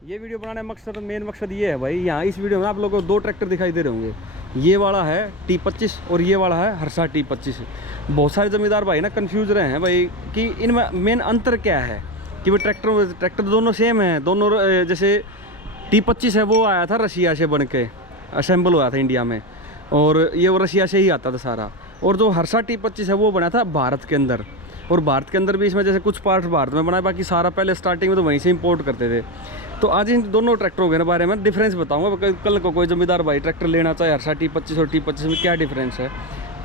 ये वीडियो बनाने का मकसद, मेन मकसद ये है भाई, यहाँ इस वीडियो में आप लोगों को दो ट्रैक्टर दिखाई दे रहे होंगे। ये वाला है T25 और ये वाला है हर्षा T25। बहुत सारे ज़मींदार भाई ना कंफ्यूज रहे हैं भाई कि इनमें मेन अंतर क्या है, कि वो ट्रैक्टर दोनों सेम हैं दोनों। जैसे T25 है वो आया था रशिया से बन के, असेंबल हुआ था इंडिया में, और ये वो रशिया से ही आता था सारा। और जो हर्षा T25 है वो बना था भारत के अंदर, और भारत के अंदर भी इसमें जैसे कुछ पार्ट्स भारत में बनाए, बाकी सारा पहले स्टार्टिंग में तो वहीं से इंपोर्ट करते थे। तो आज इन दोनों ट्रैक्टरों के बारे में डिफरेंस बताऊंगा। कल को कोई ज़मींदार भाई ट्रैक्टर लेना चाहे हर्षा T25 और T25 में क्या डिफरेंस है,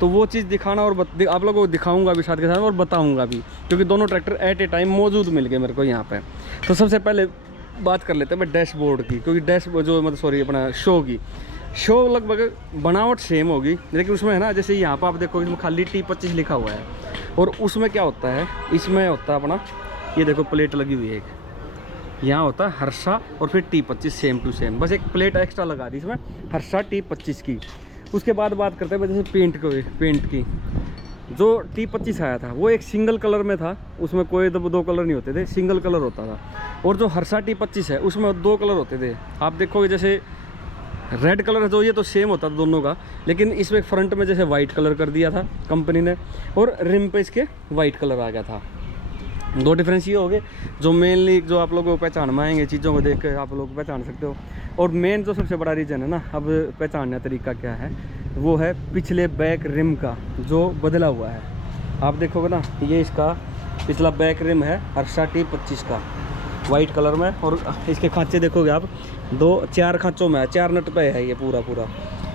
तो वो चीज़ दिखाना और आप लोगों को दिखाऊंगा भी साथ के साथ, और बताऊंगा भी, क्योंकि दोनों ट्रैक्टर एट ए टाइम मौजूद मिल गए मेरे को यहाँ पे। तो सबसे पहले बात कर लेते हैं मैं डैशबोर्ड की, क्योंकि अपना शो लगभग बनावट सेम होगी, लेकिन उसमें है ना, जैसे यहाँ पर आप देखो इसमें खाली T25 लिखा हुआ है, और उसमें क्या होता है, इसमें होता है अपना, ये देखो प्लेट लगी हुई है एक, यहाँ होता है हर्षा और फिर T25 सेम टू सेम, बस एक प्लेट एक्स्ट्रा लगा दी इसमें हर्षा T25 की। उसके बाद बात करते हैं जैसे पेंट की। जो T25 आया था वो एक सिंगल कलर में था, उसमें कोई दो कलर नहीं होते थे, सिंगल कलर होता था। और जो हर्षा T25 है उसमें दो कलर होते थे। आप देखोगे जैसे रेड कलर जो ये तो सेम होता था दोनों का, लेकिन इसमें फ्रंट में जैसे वाइट कलर कर दिया था कंपनी ने, और रिम पे इसके वाइट कलर आ गया था। दो डिफरेंस ये हो गए जो मेनली जो आप लोगों को पहचान में आएंगे, चीज़ों को देख कर आप लोग पहचान सकते हो। और मेन जो सबसे बड़ा रीज़न है ना, अब पहचानने का तरीका क्या है, वो है पिछले बैक रिम का जो बदला हुआ है। आप देखोगे ना, ये इसका पिछला बैक रिम है हर्षा T25 का वाइट कलर में, और इसके खांचे देखोगे आप, चार खांचों में है, 4 नट पे है ये पूरा।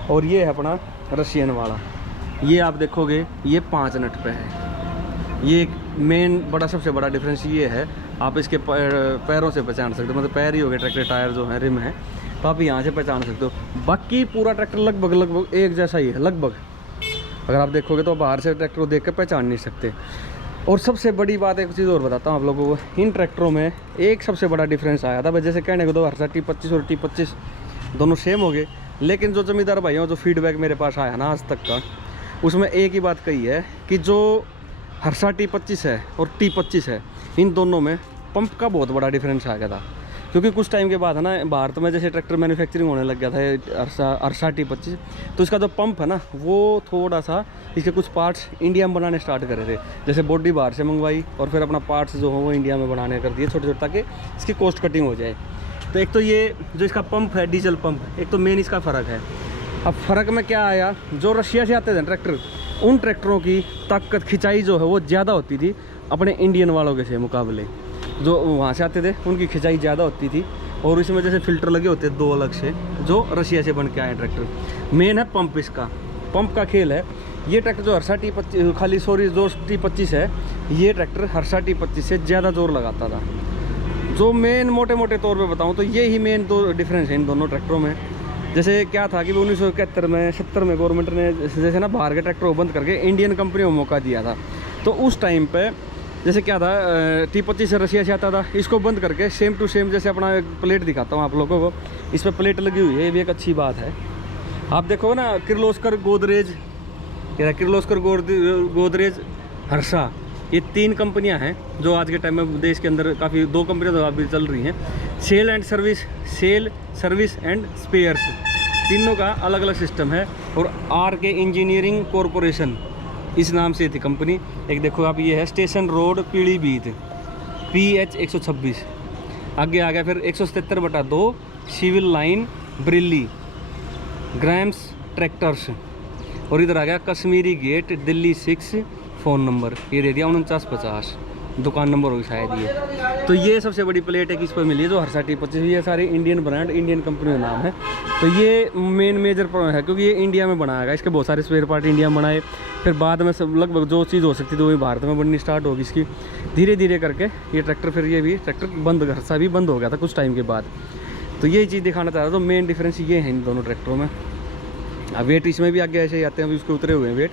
और ये है अपना रशियन वाला, ये आप देखोगे ये 5 नट पे है। ये एक मेन सबसे बड़ा डिफरेंस ये है, आप इसके पैरों से पहचान सकते हो, मतलब पैर ही हो गए, ट्रैक्टर टायर जो है रिम है, तो आप यहाँ से पहचान सकते हो। बाकी पूरा ट्रैक्टर लगभग एक जैसा ही है लगभग, अगर आप देखोगे तो बाहर से ट्रैक्टर को देख कर पहचान नहीं सकते। और सबसे बड़ी बात एक चीज़ और बताता हूँ आप लोगों को, इन ट्रैक्टरों में एक सबसे बड़ा डिफरेंस आया था, जैसे कहने को तो हर्षा T25 और T25 दोनों सेम हो गए, लेकिन जो ज़मींदार भाइयों जो फीडबैक मेरे पास आया ना आज तक का, उसमें एक ही बात कही है कि जो हर्षा T25 है और T25 है, इन दोनों में पंप का बहुत बड़ा डिफरेंस आ गया था। क्योंकि कुछ टाइम के बाद है ना, भारत में जैसे ट्रैक्टर मैन्युफैक्चरिंग होने लग गया था हर्षा T25, तो इसका जो पंप है ना, वो थोड़ा सा इसके कुछ पार्ट्स इंडिया में बनाने स्टार्ट करे थे, जैसे बॉडी बाहर से मंगवाई और फिर अपना पार्ट्स जो हो वो इंडिया में बनाने कर दिए छोटे, ताकि इसकी कॉस्ट कटिंग हो जाए। तो एक तो ये जो इसका पंप है डीजल पंप, एक तो मेन इसका फ़र्क है। अब फ़र्क में क्या आया, जो रशिया से आते थे ट्रैक्टर, उन ट्रैक्टरों की ताकत खिंचाई जो है वो ज़्यादा होती थी अपने इंडियन वालों के से मुकाबले। जो वहाँ से आते थे उनकी खिंचाई ज़्यादा होती थी, और इसमें जैसे फ़िल्टर लगे होते हैं 2 अलग से, जो रशिया से बन के आए ट्रैक्टर। मेन है पंप, इसका पंप का खेल है। ये ट्रैक्टर जो हर्षा जो T25 है, ये ट्रैक्टर हर्षा T25 से ज़्यादा जोर लगाता था। जो मेन मोटे तौर पे बताऊँ तो ये ही मेन दो डिफरेंस है इन दोनों ट्रैक्टरों में। जैसे क्या था कि 1971 में 70 में गवर्नमेंट ने जैसे ना बाहर के ट्रैक्टर को बंद करके इंडियन कंपनियों को मौका दिया था। तो उस टाइम पे जैसे क्या था, T25 से रशिया से आता था, इसको बंद करके सेम टू सेम, जैसे अपना एक प्लेट दिखाता हूँ आप लोगों को, इस पर प्लेट लगी हुई है, ये भी एक अच्छी बात है। आप देखो ना, किर्लोस्कर गोदरेज हर्षा, ये 3 कंपनियां हैं जो आज के टाइम में देश के अंदर काफ़ी, 2 कंपनियां तो अभी चल रही हैं, सेल सर्विस एंड स्पेयर्स, तीनों का अलग अलग सिस्टम है। और RK इंजीनियरिंग कॉरपोरेशन इस नाम से थी कंपनी। एक देखो आप, ये है स्टेशन रोड पीलीभीत PH 126, आगे आ गया फिर 177/2 civil line Bareilly grams tractors, और इधर आ गया Kashmiri gate Delhi 6, phone number ये दे दिया 4950, दुकान नंबर होगी शायद ये। तो ये सबसे बड़ी प्लेट है कि इस पर मिली है जो हर्षा T25, ये सारी इंडियन ब्रांड, इंडियन कंपनी का नाम है। तो ये मेन मेजर है, क्योंकि ये इंडिया में बनाया गया, इसके बहुत सारे स्पेयर पार्ट इंडिया में बनाए, फिर बाद में सब लगभग जो चीज़ हो सकती थी वही भारत में बननी स्टार्ट होगी इसकी, धीरे धीरे करके ये ट्रैक्टर, फिर ये भी ट्रैक्टर बंद, हर्षा भी बंद हो गया था कुछ टाइम के बाद। तो यही चीज़ दिखाना चाह रहा था। तो मेन डिफरेंस ये है इन दोनों ट्रैक्टरों में। अब वेट इसमें भी आगे ऐसे ही आते हैं, अभी उसके उतरे हुए हैं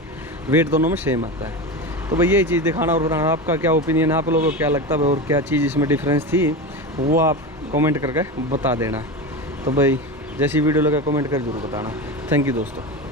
वेट दोनों में सेम आता है। तो भाई यही चीज़ दिखाना और बताना, आपका क्या ओपिनियन है, आप लोगों को क्या लगता है और क्या चीज़ इसमें डिफरेंस थी, वो आप कमेंट करके बता देना। तो भाई जैसी वीडियो लगा कमेंट कर जरूर बताना। थैंक यू दोस्तों।